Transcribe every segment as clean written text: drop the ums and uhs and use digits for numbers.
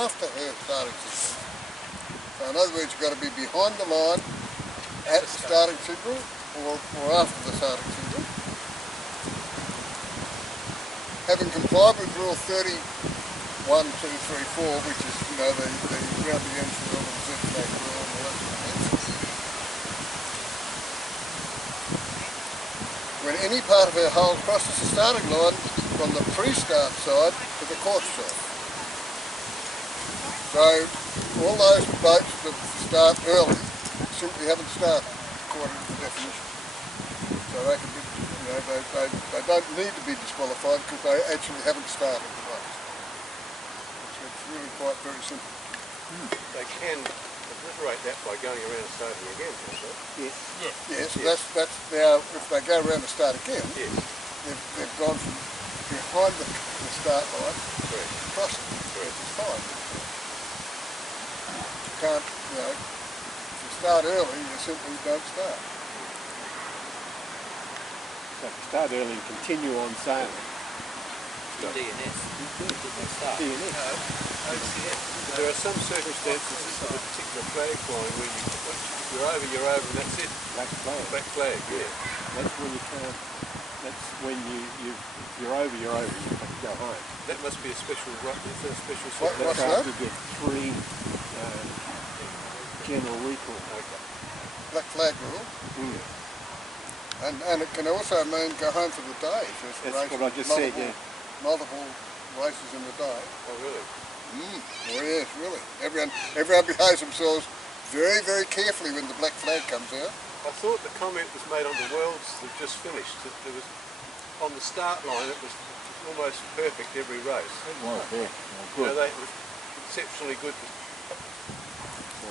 after her starting signal. So in other words, you've got to be behind the line at the starting signal or after the starting signal. Having complied with rule 31, 2, 3, 4, which is, you know, the round the ends rule and the zigzag rule and all that sort of thing. When any part of our hull crosses the starting line from the pre-start side to the course side. So all those boats that start early simply haven't started according to the definition. So they can be, you know, they don't need to be disqualified because they actually haven't started the race. So it's really quite very simple. They can obliterate that by going around and starting again, can't they? Yes. Yes, so that's now, if they go around and start again, yes. they've gone from behind the start line across it, which is fine. You can't, you know, if you start early, you simply don't start. So if you start early and continue on sailing. DNS. DNS. No, OCS. There are some circumstances of a particular flag flying where once you're over, and that's it. Black flag. Black flag, yeah. That's when you can't. That's when if you're over, you have to go home. That must be a special. Is that a special? What's That's that? after the 3 general recall. Okay. Black flag rule. And it can also mean go home for the day. If there's That's what I just said, yeah. Multiple races in the day. Oh, really? Oh yes, really. Everyone behaves themselves very, very carefully when the black flag comes out. I thought the comment was made on the Worlds that just finished. That there was on the start line. It was almost perfect every race. It was, yeah. Well, You good. know, they were exceptionally good.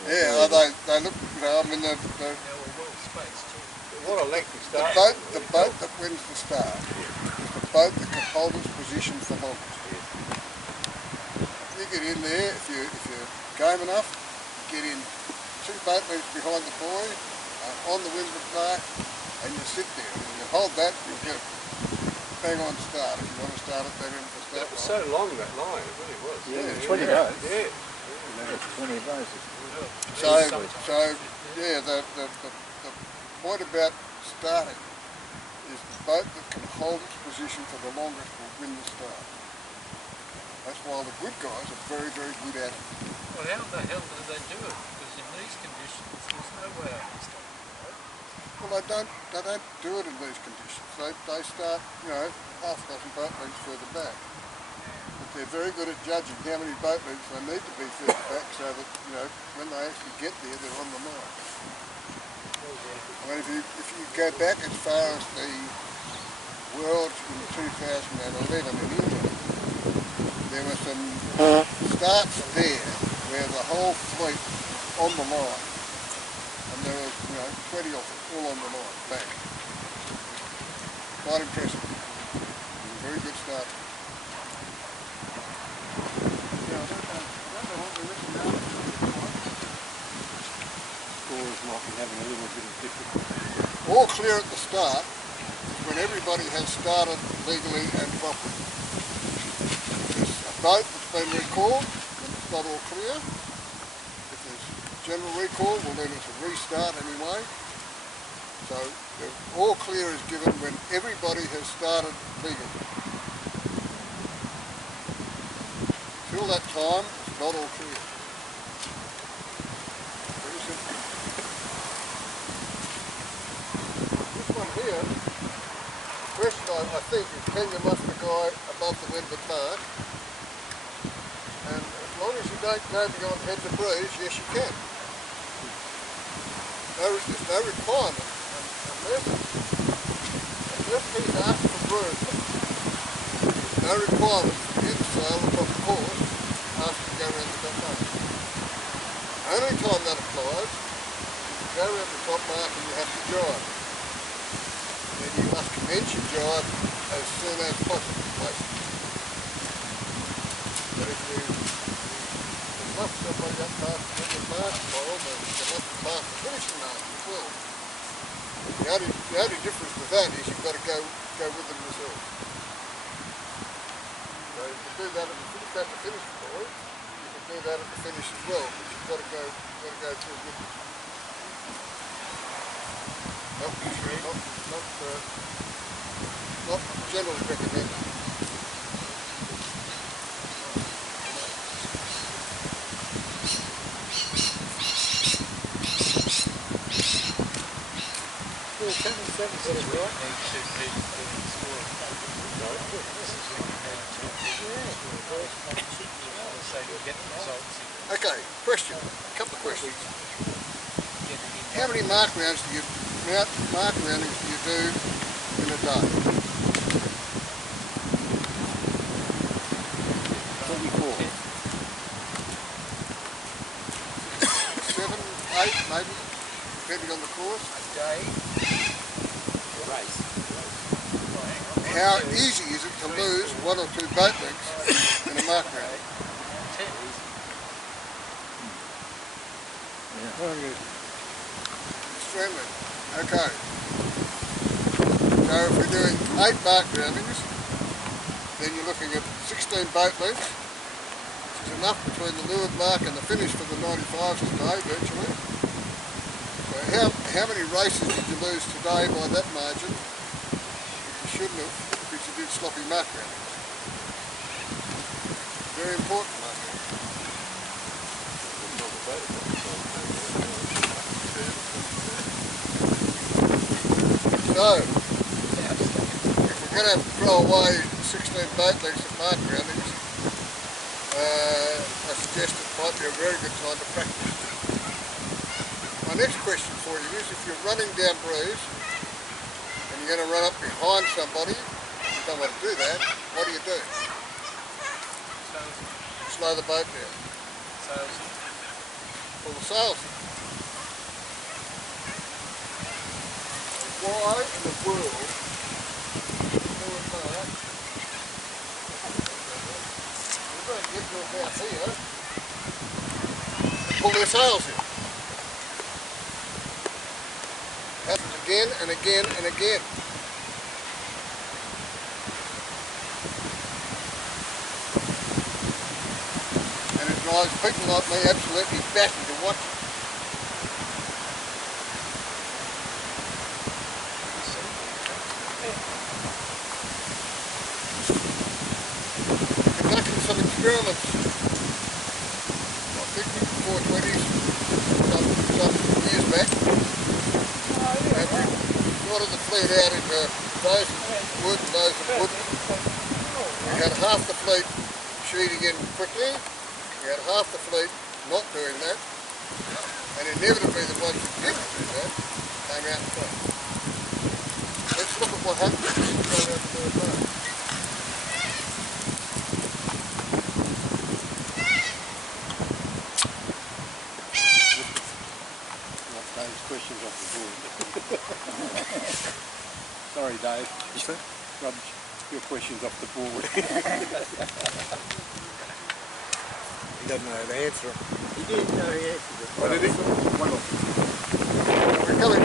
Yeah, they look. You know, I mean, Now we're world space too. What a lengthy start. the boat that wins the start is the boat that can hold its position for longest. If you get in there, if you're game enough, you get in 2 boat lengths behind the buoy, on the windward mark, and you sit there. And when you hold that, you get bang on start. If you want to start it, bang in for start. It was so long, that line. It really was. Yeah, 20 boats. Yeah. It's 20 boats. So yeah, the point about starting is the boat that can hold its position for the longest will win the start. That's why the good guys are very, very good at it. Well, how the hell do they do it? Because in these conditions, there's no way I can stop it. Well, they don't do it in these conditions. They start, you know, half a dozen boat lengths further back. But they're very good at judging how many boat lengths they need to be further back so that, you know, when they actually get there, they're on the line. I mean, if you go back as far as the Worlds in 2011 in England, there were some starts there where the whole fleet on the line, and there was, you know, 20 of them all on the line, back. Quite impressive. Very good start. Yeah, I don't know what we're missing out. Scores might be having a little bit of difficulty. All clear at the start is when everybody has started legally and properly. If there's a boat that's been recalled, then it's not all clear. If there's general recall, well then it's a restart anyway. So all clear is given when everybody has started legally. Till that time, it's not all clear. Very simple. This one here, the question I think is, can you muster a guy above the windward mark? And as long as you don't go beyond head to breeze, yes you can. There's no requirement, unless he's asked for breeze, there's no requirement for you to sail across the course after you go around the top mark. The only time that applies is you go around the top mark and you have to drive. And you must commence your drive as soon as possible, basically. But if you muff somebody up past the windward mark, by all means, you can muff them past the finishing mark as well. The only difference with that is you've got to go with them yourself. So you can do that if you finish at the finish point, you can do that at the finish as well, but you've got to go through with it. Not generally recommended. Yeah, 77 said it right. Okay, question. A couple of questions. How many mark roundings do you do in a day? 24. 7, 8 maybe, depending on the course. A day. Race. How easy is it to lose 1 or 2 boat legs in a mark round? 10. Extremely. Okay. So if we're doing 8 mark roundings, then you're looking at 16 boat legs, which is enough between the leeward mark and the finish for the 95s today, virtually. So how many races did you lose today by that margin? You shouldn't have, because you did sloppy mark roundings. Very important mark roundings. So, if we're going to throw away 16 boat legs at mark roundings, I suggest it might be a very good time to practice. My next question for you is, if you're running down breeze and you're going to run up behind somebody, you don't want to do that, what do you do? Slow the boat down. Pull the sails in. Why in the world we're going to get to about here and pull their sails in? Happens again and again and again. And it drives people like me absolutely batty to watch it. Conducted some experiments, I think in the 420s, some years back, and we plotted the fleet out into those that would and those that wouldn't. We had half the fleet sheeting in quickly, we had half the fleet not doing that, and inevitably the ones that didn't do that came out front. Let's look at what happens if you go around the third boat. Questions off the board. Sorry, Dave. Rubbish. Your questions off the board. He doesn't know how to answer them. He did know he answered it. Oh, did he? One of them. We're coming.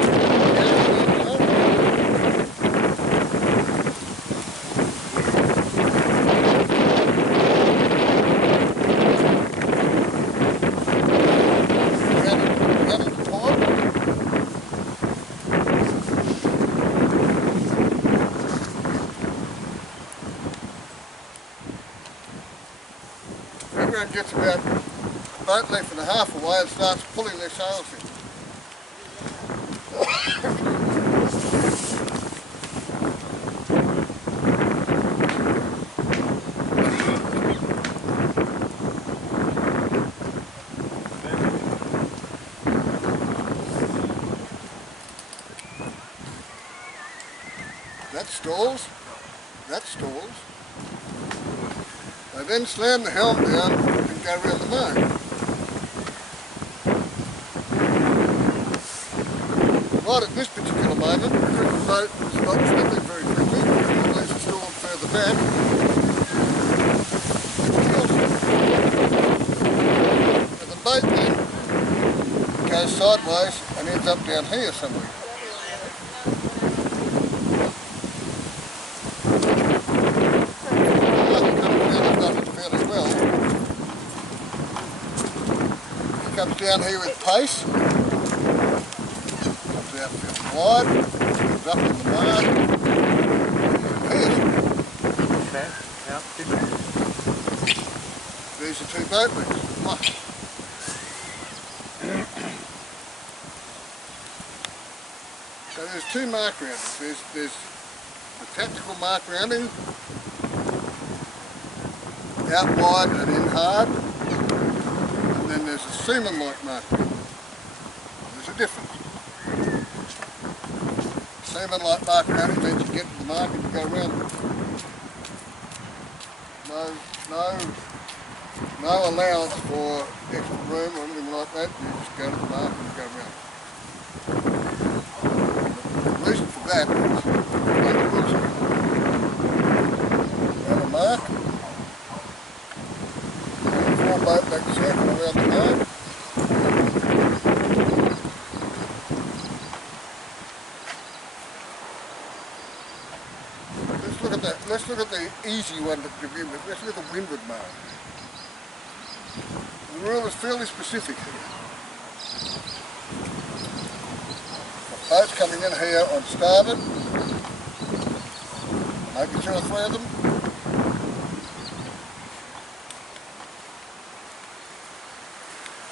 Everyone gets about a boat length and a half away and starts pulling their sails in. That stalls. That stalls. They then slam the helm down and go around the main. Right at this particular moment, because the boat is not travelling very quickly, there's a storm further back. And the boat then goes sideways and ends up down here somewhere. comes down here with pace. Comes out fairly wide, goes up in the mark. Here. Okay. Out. There's the two boat legs. So there's two mark roundings. There's the tactical mark rounding, out wide and in hard, and then there's a seaman-like mark rounding. There's a difference. Seaman-like mark rounding means you get to the mark and you go around it. No allowance for extra room or anything like that. You just go to the mark and you go around it. The reason for that is around the mark, four boat legs circle around the mark. Let's look at the easy one to begin with. Let's look at the windward mark. The rule is fairly specific here. Boats coming in here on starboard, maybe 2 or 3 of them.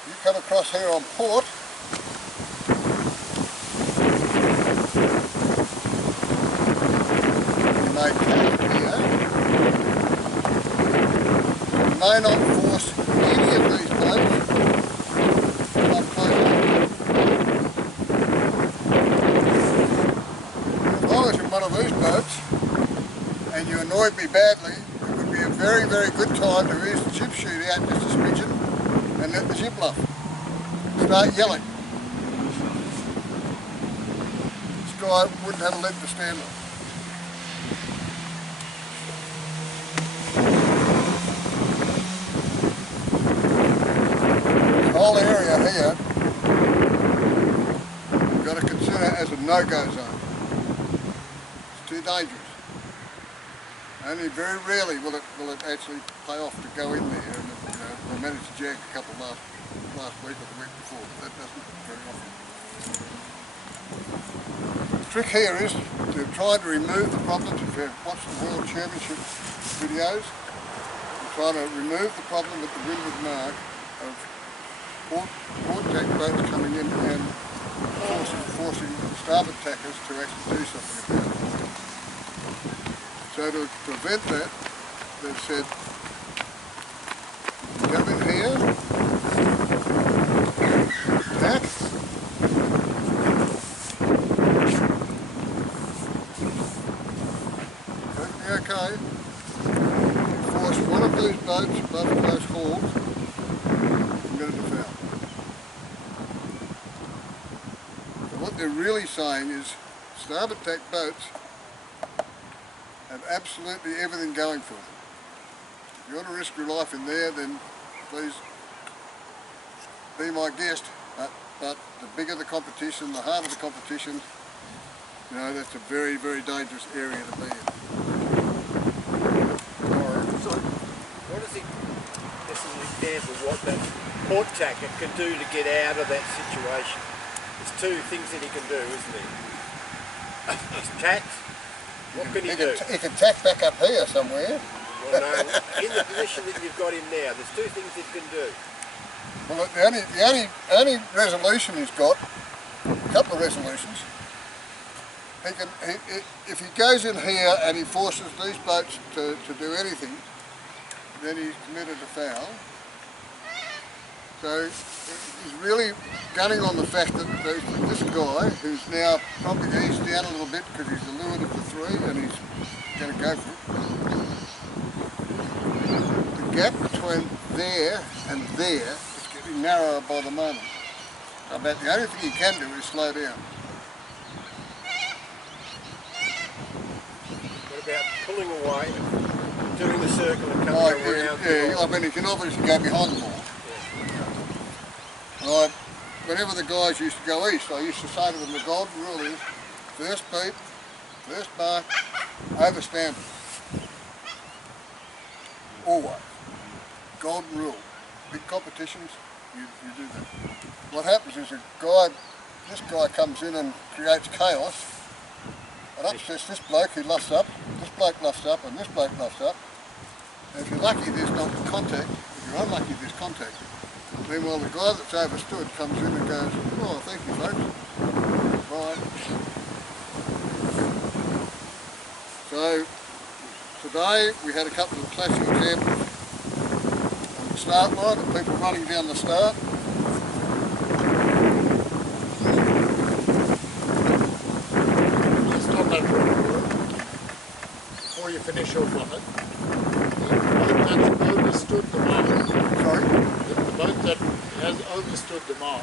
You come across here on port, you may tack here. You may not force any of these boats up close up. One of these boats and you annoyed me badly, it would be a very, very good time to raise the jib sheet out just a smidgen and let the jib luff. Start yelling. This guy wouldn't have a leg to stand on. This whole area here you've got to consider as a no-go zone. Too dangerous. Only very rarely will it actually pay off to go in there. And I managed to jag a couple last week or the week before, but that doesn't happen very often. The trick here is to try to remove the problems. If you've watched the World Championship videos, we're trying to remove the problem with the windward mark of port tack boats coming in and forcing starboard tackers to actually do something about it. So to prevent that, they've said, come in here, tack, perfectly okay, you force one of these boats above close hauls and get it to foul. So what they're really saying is, starboard tack boats have absolutely everything going for them. If you want to risk your life in there, then please be my guest. But the bigger the competition, the harder the competition, you know, that's a very, very dangerous area to be in. So, what do you think, this is an example of what that port tacker can do to get out of that situation? There's 2 things that he can do, isn't there? He's tacked. What can he do? He can tack back up here somewhere. Well, no, in the position that you've got him now, there's 2 things he can do. Well, the only resolution he's got, a couple of resolutions. If he goes in here and he forces these boats to do anything, then he's committed a foul. So he's really gunning on the fact that this guy, who's now probably eased down a little bit because he's the leeward of the 3 and he's going to go for it. The gap between there and there is getting narrower by the moment. So about the only thing he can do is slow down. What about pulling away, doing the circle and coming around? Yeah, I mean he can obviously go behind the ball. Whenever the guys used to go east, I used to say to them, the golden rule is, first beat, first mark, over standard. Always. Golden rule. Big competitions, you do that. What happens is this guy comes in and creates chaos, and upsets this bloke who luffs up, this bloke luffs up, and this bloke luffs up. And if you're lucky, there's not contact. If you're unlucky, there's contact. Meanwhile, the guy that's overstood comes in and goes, oh, thank you, folks. Bye. So, today we had a couple of classic examples on the start line of people running down the start. Just on that one, before you finish off on it, the boat that's overstood the mark, Sorry? the boat that has overstood the mark,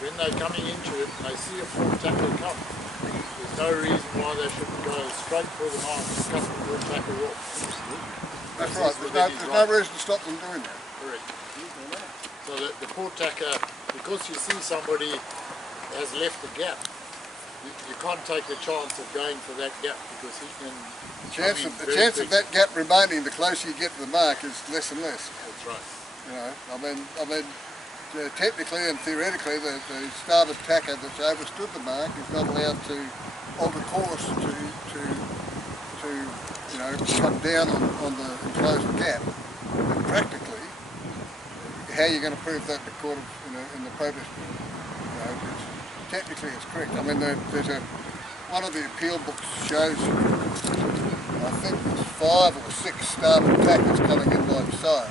when they're coming into it and they see a full tackle come, there's no reason why they shouldn't go straight for the mark and cut the full tackle off. That's right, there's no reason to stop them doing that. Correct. So the port tacker, because you see somebody has left a gap, you can't take the chance of going for that gap because he can... The chance of that gap remaining, the closer you get to the mark, is less and less. That's right. You know, I mean, technically and theoretically, the starboard tacker that's overstood the mark is not allowed to alter course to you know, come down on the enclosed gap. But practically, how are you going to prove that in the court of, in the protest? You know, technically it's correct. I mean, there's one of the appeal books shows, I think there's 5 or 6 starboard tackers coming in like so.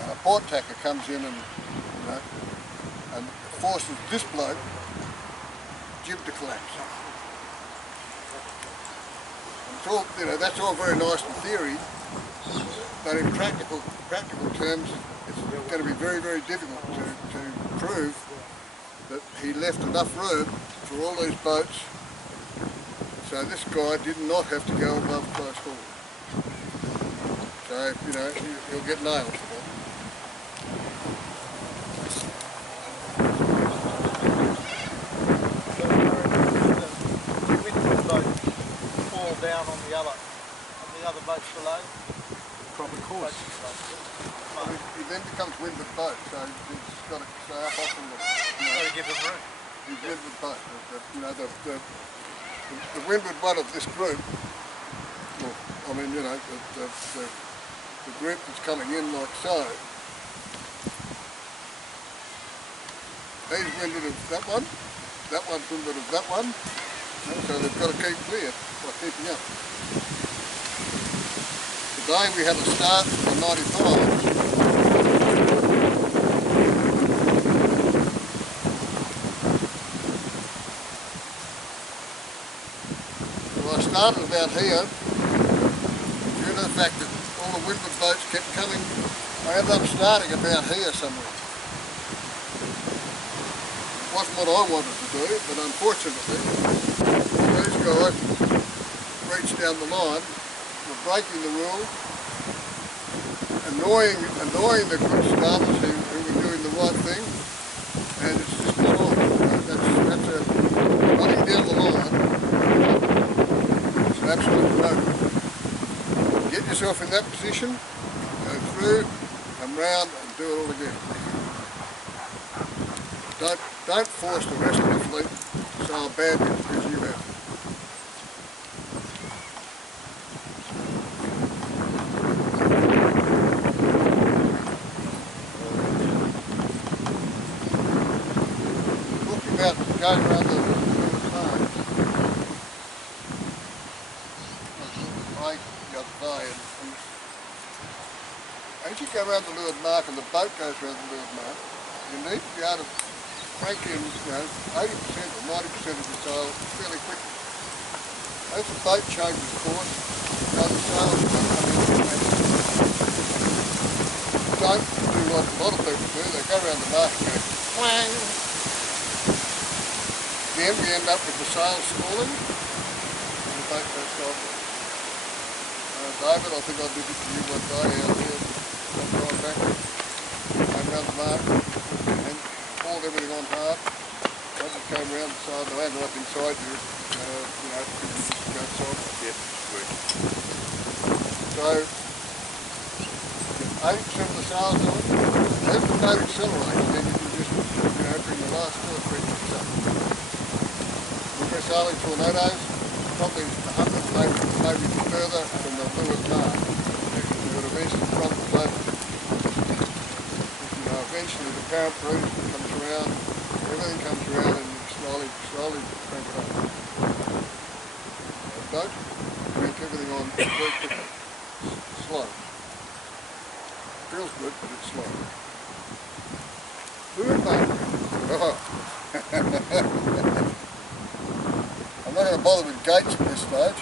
And a port tacker comes in and, and forces this bloke jib to collapse. It's all, that's all very nice in theory, but in practical terms, it's going to be very, very difficult to prove that he left enough room for all these boats, so this guy did not have to go above close haul. So, he'll get nailed for that. Down on the other boats below. Proper course. He then becomes windward boat, so he's got to stay up off the Got to give them room. He's windward boat. The windward one of this group, well, I mean, the group that's coming in like so, he's windward of that one's windward of that one, so they've got to keep clear by keeping up. Today we had a start from the 95. Well, I started about here, due to the fact that all the windward boats kept coming. I ended up starting about here somewhere. It wasn't what I wanted to do, but unfortunately, these guys reached down the line, were breaking the rule, annoying the good starters who were doing the right thing, and it's just not on. That's running down the line. It's an absolute no. Get yourself in that position, go through, come round, and do it all again. Don't force the rest of the fleet to sail badly because you have. About going around the park. I the other day, and as you go around the leeward mark and the boat goes around the leeward mark, you need to be able to crank in, 80% or 90% of the sail fairly quickly. As the boat changes course, the sail is going to come in. Don't do what a lot of people do. They go around the mark and go whang. Then we end up with the sails stalling and the boat goes sideways. David, I think I did it to you one day out here, right back, came around the mark and hauled everything on hard. I just came around the side, I ended up inside you, because you just go sideways. Yep, working. So, 80% of the sails on it, as the boat accelerates, then you can just, bring the last 2 or 3 knots up. When we're sailing tornadoes, probably 100, maybe further from the leeward mark, you would eventually throttle over. Eventually the power breeze comes around, everything comes around, and you slowly crank it up. Don't crank everything on very quickly. Slow. Feels good, but it's slow. Fluid boat. Oh. I'm not going to bother with gates at this stage.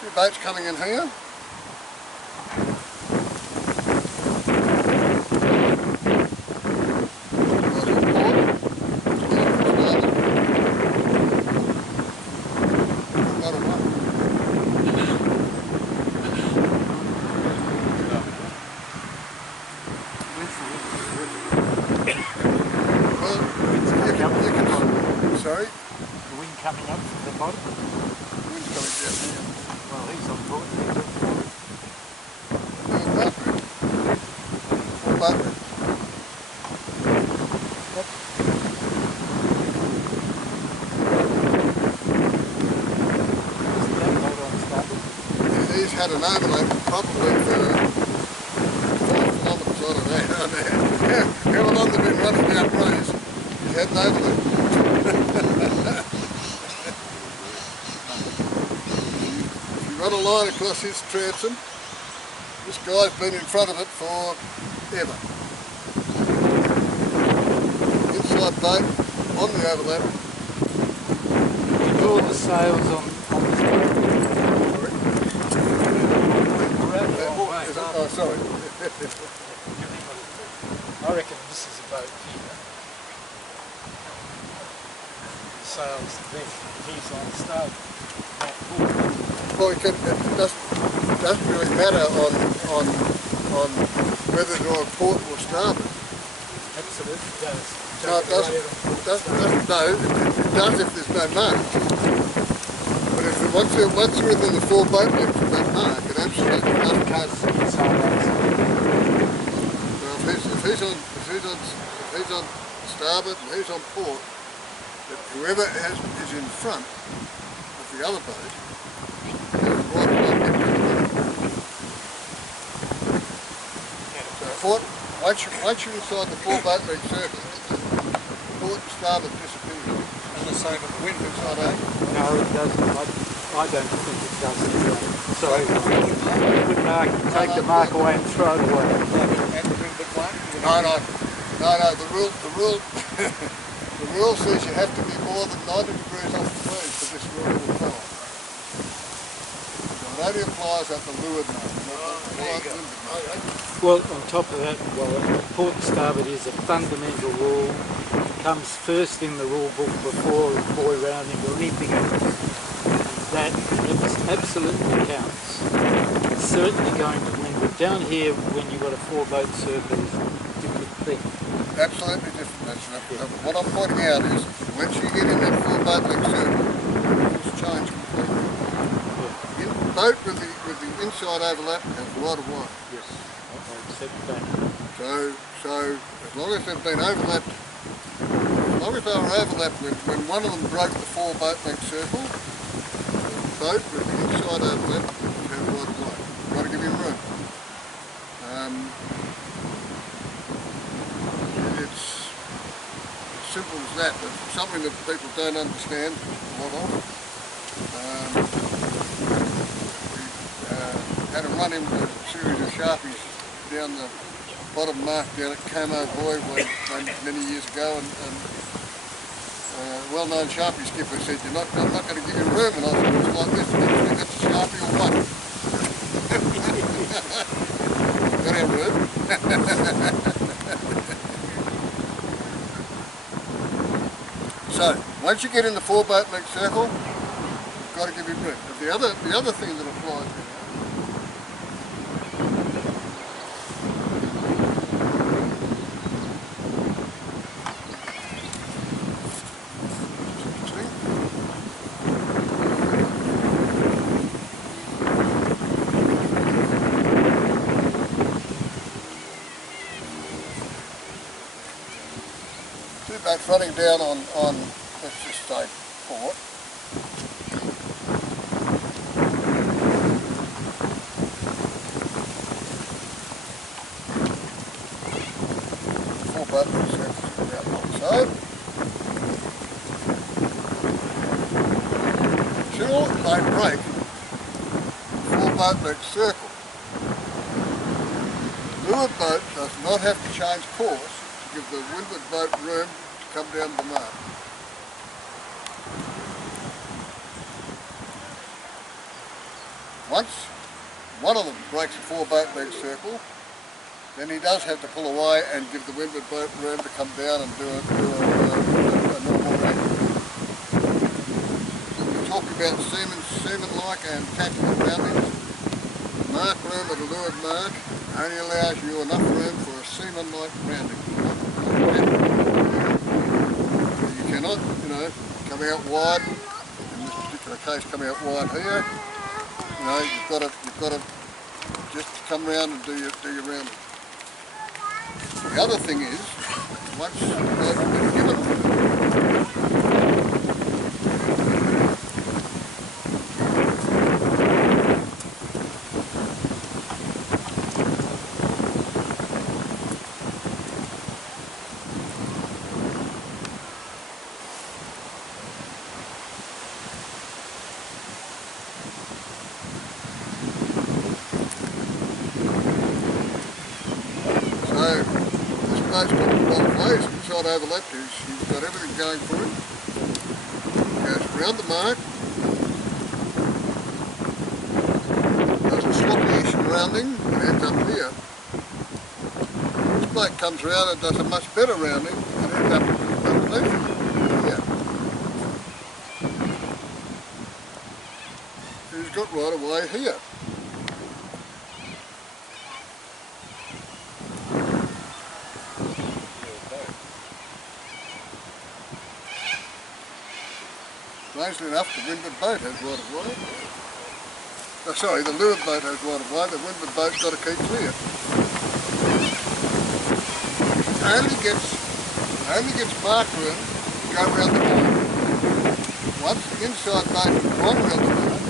Two boats coming in here. Sorry? The wind coming up from the bottom? The wind's coming down here. Well, he's on board. Full boat rip. He's had an overlap probably for 5 kilometres, I don't know. How long they've been running that race, he's had an overlap. If you run a line across his transom, this guy's been in front of it forever. Inside boat, on the overlap. All the sails on this boat. Oh, sorry. I reckon this is a boat here. The sails there. He's on start. Well, it doesn't really matter on whether you're on port or starboard. Absolutely does. No, it doesn't. No, it does if there's no mark. But if once you're within the 4 boat lengths of that mark, it absolutely doesn't matter. So if he's on starboard and he's on port, that whoever is in front of the other boat has right to get rid of it. So once you're inside the 4 boat length circle, port and starboard disappears. And the same with the wind. Inside out. No, it doesn't. I don't think it does anyway. Sorry, you would mark, take the mark away and throw it away. No, the rule the rule says you have to be more than 90 degrees off the breeze for this rule to apply. So it only applies at the leeward mark, not the windward mark. Well, on top of that, port and starboard is a fundamental rule. It comes first in the rule book before buoy rounding or anything else. That absolutely counts. It's certainly going to win, but down here when you've got a 4 boat circle is a different thing. Absolutely different. What I'm pointing out is once you get in that 4 boat length circle, it's changed completely. Yeah. In the boat with the inside overlap has a lot of wire. Yes, I accept that. So as long as they've been overlapped, as long as they were overlapped when one of them broke the 4 boat length circle, boat with the inside overlap has a lot of weight. You've got to give him room. It's simple as that, but something that people don't understand a lot of. We had a run in with a series of Sharpies down the bottom mark down at Como Buoy many years ago, and a well-known Sharpie skipper said, I'm not going to give you room, and I said, it's like this, that's a Sharpie or what? Got our room. So, once you get in the 4 boat length circle, you've got to give him room. But the other thing that applies here, windward boat's running down on let's just say port. 4 boat legs circles about like so. Until they break 4 boat leg circle. The leeward boat does not have to change course to give the windward boat room to come down the mark. Once one of them breaks a 4 boat leg circle, then he does have to pull away and give the windward boat room to come down and do a normal run. We talk about seaman-like and tactical roundings. Mark room at a leeward mark only allows you enough room for a seaman-like rounding. You cannot, come out wide. In this particular case, come out wide here. You've got to just come round and do your rounding. The other thing is, once you've been given boat's got the right ways, inside overlap, he's got everything going for him. Goes round the mark, does a sloppy-ish rounding and ends up here. This boat comes round and does a much better rounding and ends up underneath here. He's got right away here. Strangely enough, the windward boat has right of way. Oh, sorry, the leeward boat has right of way, the windward boat's got to keep clear. Only gets mark room to go round the mark. Once the inside boat has gone round the mark,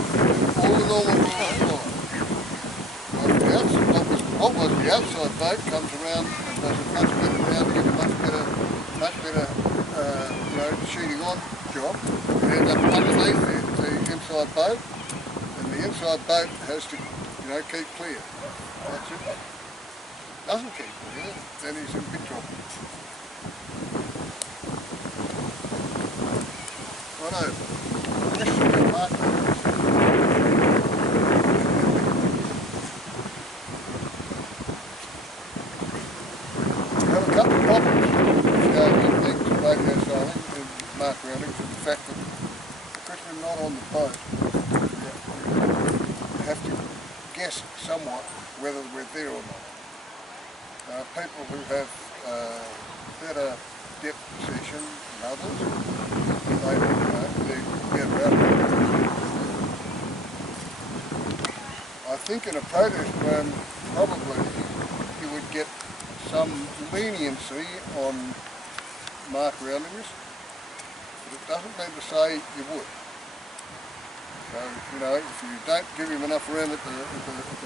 all the normal rules apply. What was the outside boat comes around and does a much better rounding and a much better sheeting on job. End up underneath the inside boat, and the inside boat has to, keep clear. That's it. Doesn't keep clear, then he's in big trouble. Righto. Question about mark roundings. We have a couple of problems with things to radio sailing and mark roundings, and the fact that because we're not on the boat, you have to guess somewhat whether we're there or not. People who have better depth perception than others, they're better at it. I think in a protest room, probably you would get some leniency on mark roundings. But it doesn't mean to say you would. So, if you don't give him enough room at the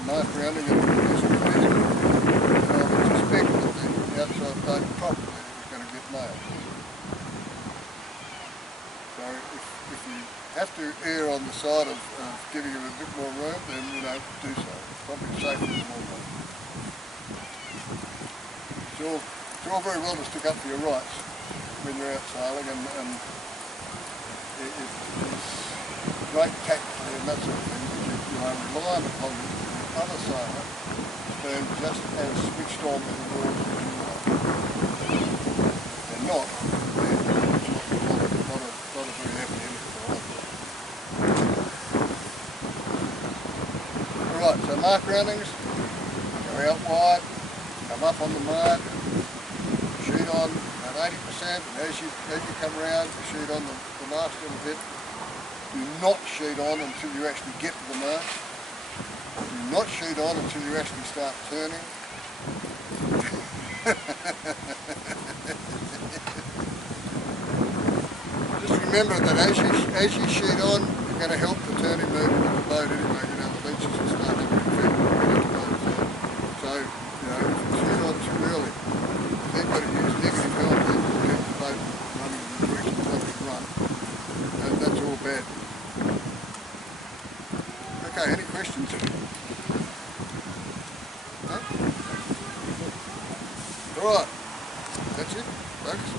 mark rounding and there's a collision, I would suspect that the outside boat probably is going to get nailed. So, if you have to err on the side of giving him a bit more room, then, do so. It's probably safer in the long run. It's all very well to stick up for your rights when you're out sailing, and it's great tactically and that sort of thing, but you are reliant upon the other sailor being just as switched on with the rules as you are. They're not, not a very happy ending for either. Alright, so mark roundings, go out wide, come up on the mark, shoot on about 80%, and as you come round, you shoot on the last little bit. Do not shoot on until you actually get to the mark. Do not shoot on until you actually start turning. remember that as you sheet on, you're going to help the turning movement of the boat anyway. You know, the leeches will start having an effect on the boat. So, you know, if you sheet on too early, then you've got to use negative help to keep the boat running in the direction you want it to run. And that's all bad. Okay, any questions? No? All right. That's it, folks.